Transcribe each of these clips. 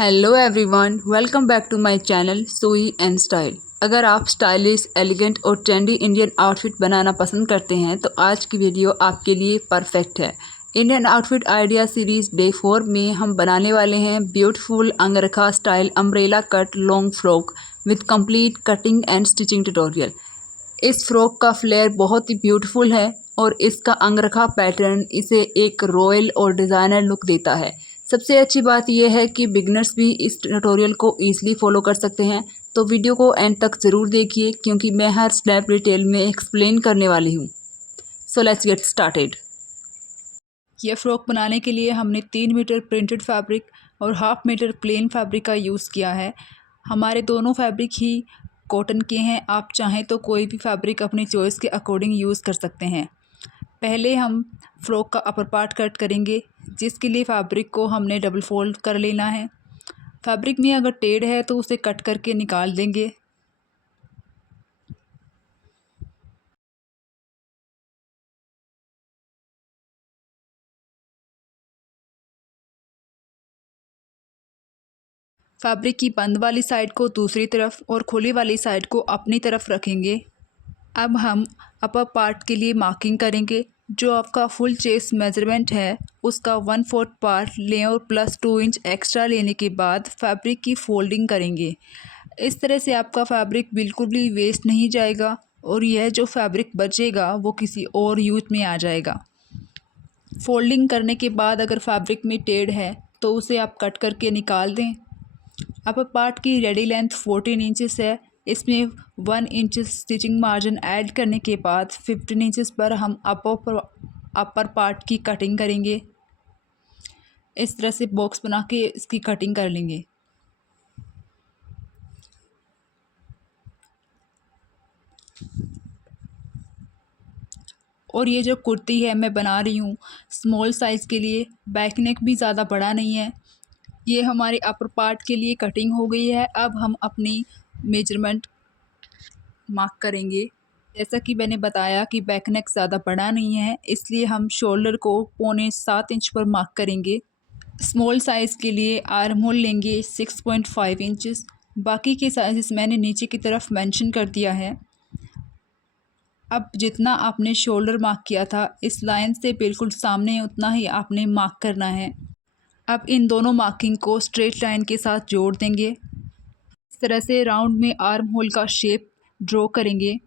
Hello everyone, welcome back to my channel Sui and Style. अगर आप stylish, elegant और trendy Indian outfit बनाना पसंद करते हैं तो आज की वीडियो आपके लिए परफेक्ट है। Indian outfit idea series day 4 में हम बनाने वाले हैं beautiful angrakha style umbrella cut long frock with complete cutting and stitching tutorial. इस फ्रॉक का फ्लेयर बहुत ही ब्यूटीफुल है और इसका अंगरखा पैटर्न इसे एक रॉयल और डिज़ाइनर लुक देता है। सबसे अच्छी बात यह है कि बिगनर्स भी इस ट्यूटोरियल को ईजिली फॉलो कर सकते हैं, तो वीडियो को एंड तक ज़रूर देखिए क्योंकि मैं हर स्टेप डिटेल में एक्सप्लेन करने वाली हूँ। So let's get started. यह फ्रॉक बनाने के लिए हमने 3 मीटर प्रिंटेड फैब्रिक और हाफ मीटर प्लेन फैब्रिक का यूज़ किया है। हमारे दोनों फैब्रिक ही कॉटन के हैं, आप चाहें तो कोई भी फैब्रिक अपनी चॉइस के अकॉर्डिंग यूज़ कर सकते हैं। पहले हम फ्रॉक का अपर पार्ट कट करेंगे, जिसके लिए फैब्रिक को हमने डबल फोल्ड कर लेना है। फैब्रिक में अगर टेढ़ है तो उसे कट करके निकाल देंगे। फैब्रिक की बंद वाली साइड को दूसरी तरफ और खुली वाली साइड को अपनी तरफ रखेंगे। अब हम अपर पार्ट के लिए मार्किंग करेंगे। जो आपका फुल चेस्ट मेजरमेंट है उसका 1/4 पार्ट लें और प्लस 2 इंच एक्स्ट्रा लेने के बाद फैब्रिक की फोल्डिंग करेंगे। इस तरह से आपका फैब्रिक बिल्कुल भी वेस्ट नहीं जाएगा और यह जो फैब्रिक बचेगा वो किसी और यूज में आ जाएगा। फोल्डिंग करने के बाद अगर फैब्रिक में टेढ़ है तो उसे आप कट करके निकाल दें। अपर पार्ट की रेडी लेंथ 14 इंचेस है। इसमें 1 इंच स्टिचिंग मार्जिन ऐड करने के बाद 15 इंचेस पर हम अपर पार्ट की कटिंग करेंगे। इस तरह से बॉक्स बना के इसकी कटिंग कर लेंगे। और ये जो कुर्ती है मैं बना रही हूँ स्मॉल साइज़ के लिए, बैक नेक भी ज़्यादा बड़ा नहीं है। ये हमारे अपर पार्ट के लिए कटिंग हो गई है। अब हम अपनी मेजरमेंट मार्क करेंगे। जैसा कि मैंने बताया कि बैक नेक ज़्यादा बड़ा नहीं है, इसलिए हम शोल्डर को 6.25 इंच पर मार्क करेंगे। स्मॉल साइज़ के लिए आर्म होल लेंगे 6.5 इंचेस। बाकी के साइज़ मैंने नीचे की तरफ मेंशन कर दिया है। अब जितना आपने शोल्डर मार्क किया था इस लाइन से बिल्कुल सामने उतना ही आपने मार्क करना है। अब इन दोनों मार्किंग को स्ट्रेट लाइन के साथ जोड़ देंगे। इस तरह से राउंड में आर्म होल का शेप ड्रॉ करेंगे।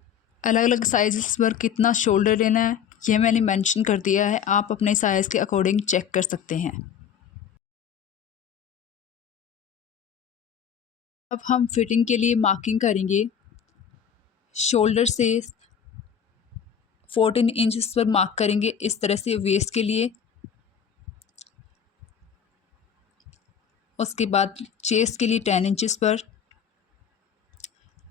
अलग अलग साइज़ पर कितना शोल्डर लेना है यह मैंने मेंशन कर दिया है, आप अपने साइज़ के अकॉर्डिंग चेक कर सकते हैं। अब हम फिटिंग के लिए मार्किंग करेंगे। शोल्डर से 14 इंचेस पर मार्क करेंगे इस तरह से वेस्ट के लिए। उसके बाद चेस्ट के लिए 10 इंचेस पर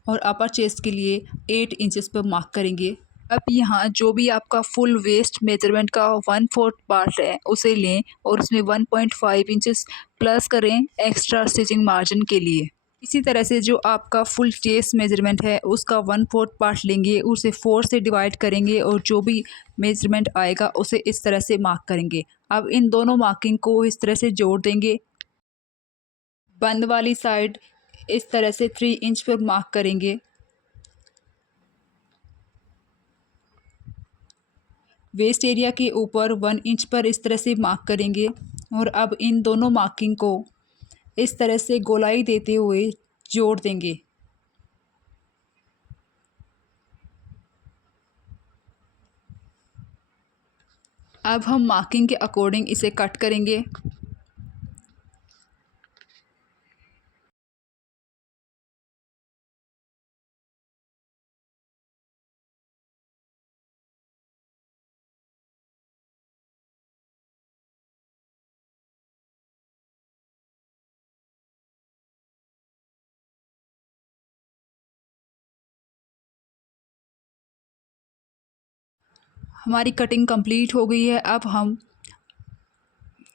और अपर चेस्ट के लिए 8 इंचेस पर मार्क करेंगे। अब यहाँ जो भी आपका फुल वेस्ट मेजरमेंट का 1/4 पार्ट है उसे लें और उसमें 1.5 इंचेस प्लस करें एक्स्ट्रा स्टिचिंग मार्जिन के लिए। इसी तरह से जो आपका फुल चेस्ट मेजरमेंट है उसका 1/4 पार्ट लेंगे, उसे 4 से डिवाइड करेंगे और जो भी मेजरमेंट आएगा उसे इस तरह से मार्क करेंगे। अब इन दोनों मार्किंग को इस तरह से जोड़ देंगे। बंद वाली साइड इस तरह से 3 इंच पर मार्क करेंगे। वेस्ट एरिया के ऊपर 1 इंच पर इस तरह से मार्क करेंगे और अब इन दोनों मार्किंग को इस तरह से गोलाई देते हुए जोड़ देंगे। अब हम मार्किंग के अकॉर्डिंग इसे कट करेंगे। हमारी कटिंग कंप्लीट हो गई है। अब हम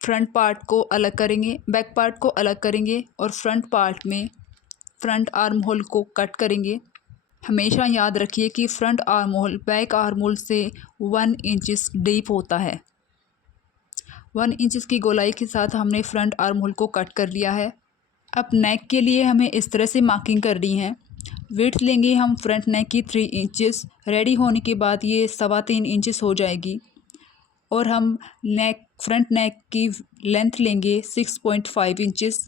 फ्रंट पार्ट को अलग करेंगे, बैक पार्ट को अलग करेंगे और फ्रंट पार्ट में फ्रंट आर्म होल को कट करेंगे। हमेशा याद रखिए कि front arm hole back arm hole से 1 इंच डीप होता है। 1 इंच की गोलाई के साथ हमने फ्रंट आर्म होल को कट कर लिया है। अब नेक के लिए हमें इस तरह से मार्किंग करनी है। विड्थ लेंगे हम फ्रंट नेक की 3 इंचेस। रेडी होने के बाद ये 3.25 इंचेस हो जाएगी। और हम फ्रंट नेक की लेंथ लेंगे 6.5 इंचेस।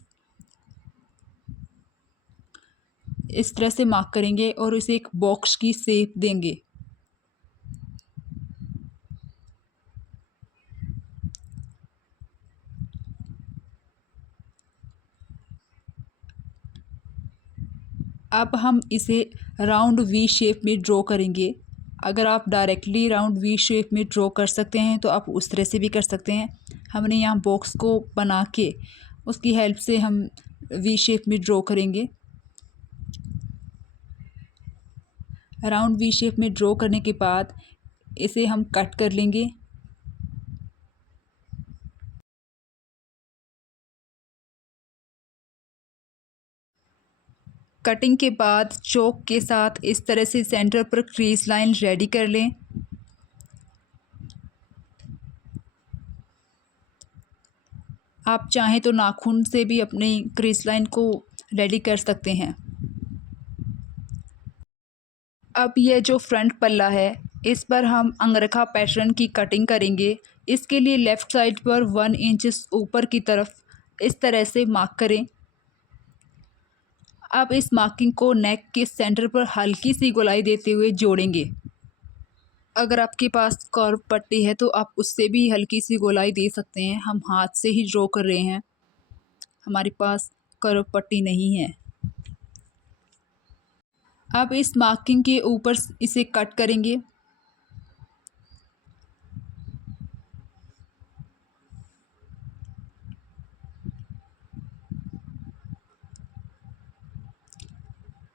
इस तरह से मार्क करेंगे और इसे एक बॉक्स की शेप देंगे। अब हम इसे राउंड वी शेप में ड्रॉ करेंगे। अगर आप डायरेक्टली राउंड वी शेप में ड्रॉ कर सकते हैं तो आप उस तरह से भी कर सकते हैं। हमने यहाँ बॉक्स को बना के उसकी हेल्प से हम वी शेप में ड्रॉ करेंगे। राउंड वी शेप में ड्रॉ करने के बाद इसे हम कट कर लेंगे। कटिंग के बाद चॉक के साथ इस तरह से सेंटर पर क्रीज लाइन रेडी कर लें। आप चाहें तो नाखून से भी अपनी क्रीज लाइन को रेडी कर सकते हैं। अब यह जो फ्रंट पल्ला है इस पर हम अंगरखा पैटर्न की कटिंग करेंगे। इसके लिए लेफ़्ट साइड पर 1 इंच ऊपर की तरफ इस तरह से मार्क करें। अब इस मार्किंग को नेक के सेंटर पर हल्की सी गोलाई देते हुए जोड़ेंगे। अगर आपके पास कर्व पट्टी है तो आप उससे भी हल्की सी गोलाई दे सकते हैं। हम हाथ से ही ड्रॉ कर रहे हैं, हमारे पास कर्व पट्टी नहीं है। अब इस मार्किंग के ऊपर इसे कट करेंगे।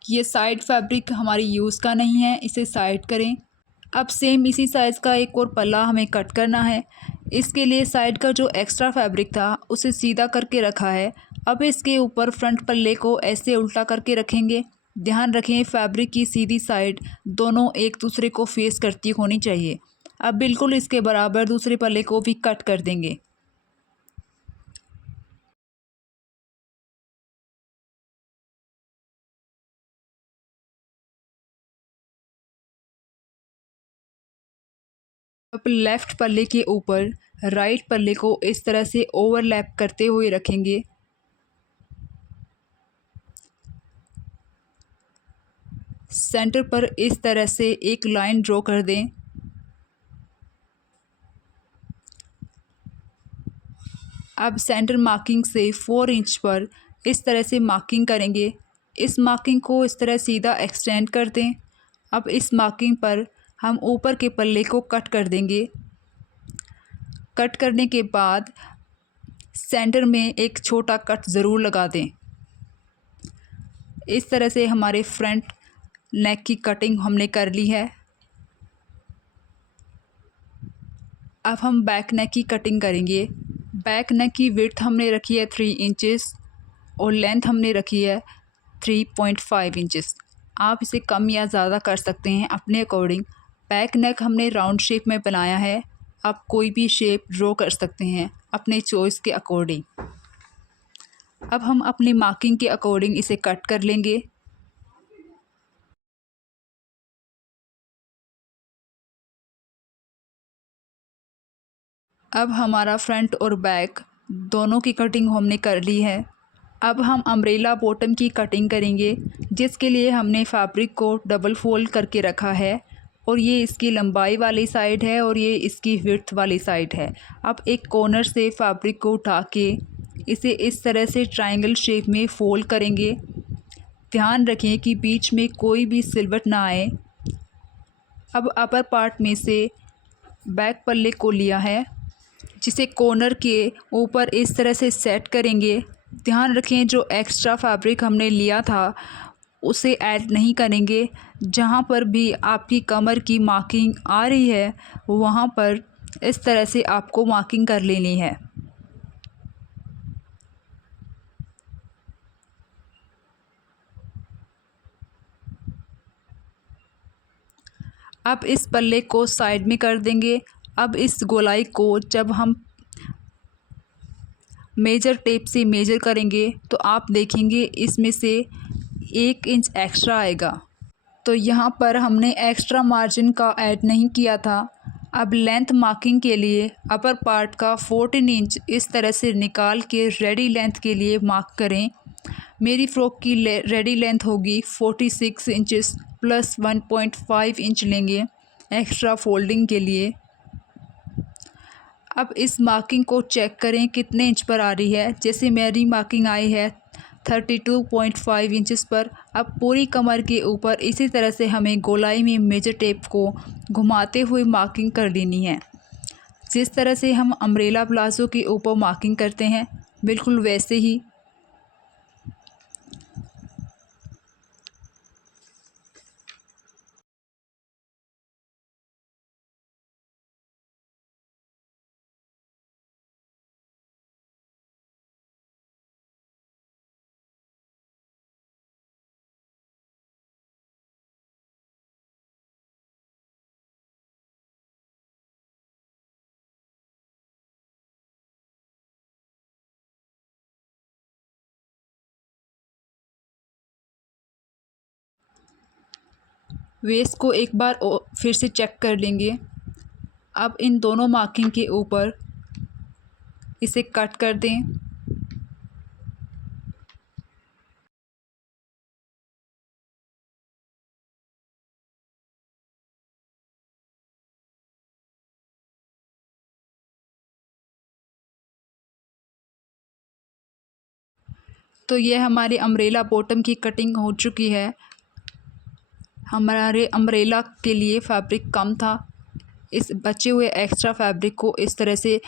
ये साइड फैब्रिक हमारी यूज़ का नहीं है, इसे साइड करें। अब सेम इसी साइज़ का एक और पल्ला हमें कट करना है। इसके लिए साइड का जो एक्स्ट्रा फैब्रिक था उसे सीधा करके रखा है। अब इसके ऊपर फ्रंट पल्ले को ऐसे उल्टा करके रखेंगे। ध्यान रखें फैब्रिक की सीधी साइड दोनों एक दूसरे को फेस करती होनी चाहिए। अब बिल्कुल इसके बराबर दूसरे पल्ले को भी कट कर देंगे। अब लेफ़्ट पल्ले के ऊपर राइट पल्ले को इस तरह से ओवरलैप करते हुए रखेंगे। सेंटर पर इस तरह से एक लाइन ड्रॉ कर दें। अब सेंटर मार्किंग से 4 इंच पर इस तरह से मार्किंग करेंगे। इस मार्किंग को इस तरह सीधा एक्सटेंड कर दें। अब इस मार्किंग पर हम ऊपर के पल्ले को कट कर देंगे। कट करने के बाद सेंटर में एक छोटा कट ज़रूर लगा दें। इस तरह से हमारे फ्रंट नेक की कटिंग हमने कर ली है। अब हम बैक नेक की कटिंग करेंगे। बैक नेक की विड्थ हमने रखी है 3 इंचेस और लेंथ हमने रखी है 3.5 इंचेस। आप इसे कम या ज़्यादा कर सकते हैं अपने अकॉर्डिंग। बैक नेक हमने राउंड शेप में बनाया है, आप कोई भी शेप ड्रॉ कर सकते हैं अपने चॉइस के अकॉर्डिंग। अब हम अपनी मार्किंग के अकॉर्डिंग इसे कट कर लेंगे। अब हमारा फ्रंट और बैक दोनों की कटिंग हमने कर ली है। अब हम अम्ब्रेला बॉटम की कटिंग करेंगे, जिसके लिए हमने फैब्रिक को डबल फोल्ड करके रखा है और ये इसकी लंबाई वाली साइड है और ये इसकी विड्थ वाली साइड है। अब एक कॉर्नर से फैब्रिक को उठा के इसे इस तरह से ट्रायंगल शेप में फोल्ड करेंगे। ध्यान रखें कि बीच में कोई भी सिलवट ना आए। अब अपर पार्ट में से बैक पल्ले को लिया है, जिसे कॉर्नर के ऊपर इस तरह से सेट करेंगे। ध्यान रखें जो एक्स्ट्रा फैब्रिक हमने लिया था उसे ऐड नहीं करेंगे। जहाँ पर भी आपकी कमर की मार्किंग आ रही है वहाँ पर इस तरह से आपको मार्किंग कर लेनी है। अब इस पल्ले को साइड में कर देंगे। अब इस गोलाई को जब हम मेजर टेप से मेजर करेंगे तो आप देखेंगे इसमें से 1 इंच एक्स्ट्रा आएगा। तो यहाँ पर हमने एक्स्ट्रा मार्जिन का ऐड नहीं किया था। अब लेंथ मार्किंग के लिए अपर पार्ट का 14 इंच इस तरह से निकाल के रेडी लेंथ के लिए मार्क करें। मेरी फ़्रॉक की रेडी लेंथ होगी 46 इंचेस प्लस 1.5 इंच लेंगे एक्स्ट्रा फोल्डिंग के लिए। अब इस मार्किंग को चेक करें कितने इंच पर आ रही है। जैसे मेरी मार्किंग आई है 32.5 इंचेस पर। अब पूरी कमर के ऊपर इसी तरह से हमें गोलाई में मेजर टेप को घुमाते हुए मार्किंग कर लेनी है। जिस तरह से हम अम्ब्रेला प्लाज़ो के ऊपर मार्किंग करते हैं बिल्कुल वैसे ही। वेस्ट को एक बार फिर से चेक कर लेंगे। अब इन दोनों मार्किंग के ऊपर इसे कट कर दें। तो यह हमारे अम्ब्रेला बॉटम की कटिंग हो चुकी है। हमारे अम्ब्रेला के लिए फैब्रिक कम था। इस बचे हुए एक्स्ट्रा फैब्रिक को इस तरह से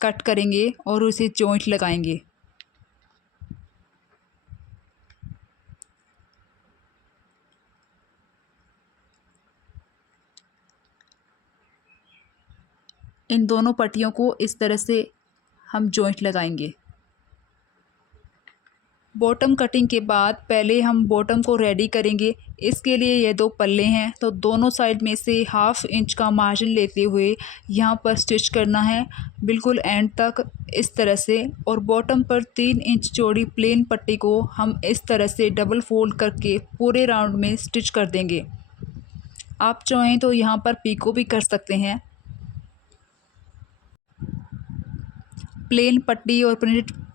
कट करेंगे और उसे जॉइंट लगाएंगे। इन दोनों पट्टियों को इस तरह से हम जॉइंट लगाएंगे। बॉटम कटिंग के बाद पहले हम बॉटम को रेडी करेंगे। इसके लिए ये 2 पल्ले हैं तो दोनों साइड में से 1/2 इंच का मार्जिन लेते हुए यहाँ पर स्टिच करना है बिल्कुल एंड तक इस तरह से। और बॉटम पर 3 इंच चौड़ी प्लेन पट्टी को हम इस तरह से डबल फोल्ड करके पूरे राउंड में स्टिच कर देंगे। आप चाहें तो यहाँ पर पीको भी कर सकते हैं। प्लेन पट्टी और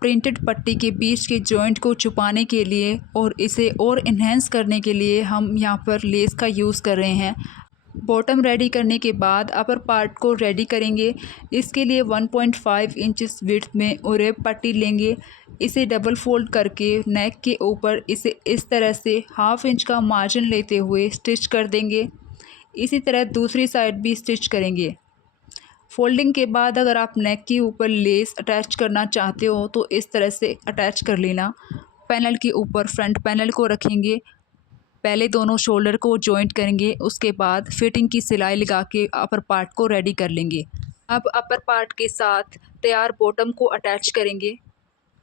प्रिंटेड पट्टी के बीच के जॉइंट को छुपाने के लिए और इसे और इन्हेंस करने के लिए हम यहाँ पर लेस का यूज़ कर रहे हैं। बॉटम रेडी करने के बाद अपर पार्ट को रेडी करेंगे। इसके लिए 1.5 इंचेस विड्थ में उरे पट्टी लेंगे। इसे डबल फोल्ड करके नेक के ऊपर इसे इस तरह से 1/2 इंच का मार्जिन लेते हुए स्टिच कर देंगे। इसी तरह दूसरी साइड भी स्टिच करेंगे। फोल्डिंग के बाद अगर आप नेक के ऊपर लेस अटैच करना चाहते हो तो इस तरह से अटैच कर लेना। पैनल के ऊपर फ्रंट पैनल को रखेंगे। पहले दोनों शोल्डर को जॉइंट करेंगे, उसके बाद फिटिंग की सिलाई लगा के अपर पार्ट को रेडी कर लेंगे। अब अपर पार्ट के साथ तैयार बॉटम को अटैच करेंगे।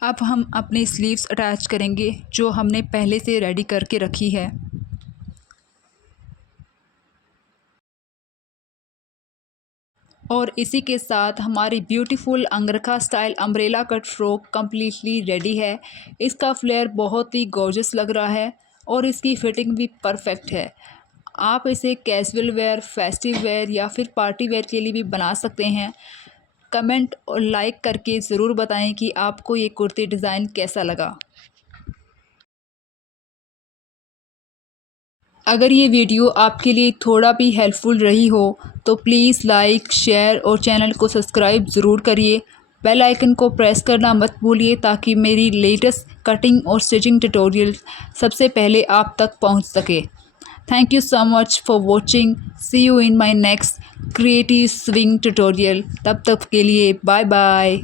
अब हम अपनी स्लीव्स अटैच करेंगे जो हमने पहले से रेडी करके रखी है। और इसी के साथ हमारी beautiful angrakha style umbrella cut frock completely ready है। इसका फ्लेयर बहुत ही गॉर्जियस लग रहा है और इसकी फिटिंग भी परफेक्ट है। आप इसे कैजुअल वेयर, फेस्टिव वेयर या फिर पार्टी वेयर के लिए भी बना सकते हैं। कमेंट और लाइक करके ज़रूर बताएं कि आपको ये कुर्ती डिज़ाइन कैसा लगा। अगर ये वीडियो आपके लिए थोड़ा भी हेल्पफुल रही हो तो प्लीज़ लाइक, शेयर और चैनल को सब्सक्राइब ज़रूर करिए। बेल आइकन को प्रेस करना मत भूलिए ताकि मेरी लेटेस्ट कटिंग और स्टिचिंग ट्यूटोरियल सबसे पहले आप तक पहुंच सके। Thank you so much for watching. See you in my next creative sewing tutorial. तब तक के लिए बाय बाय।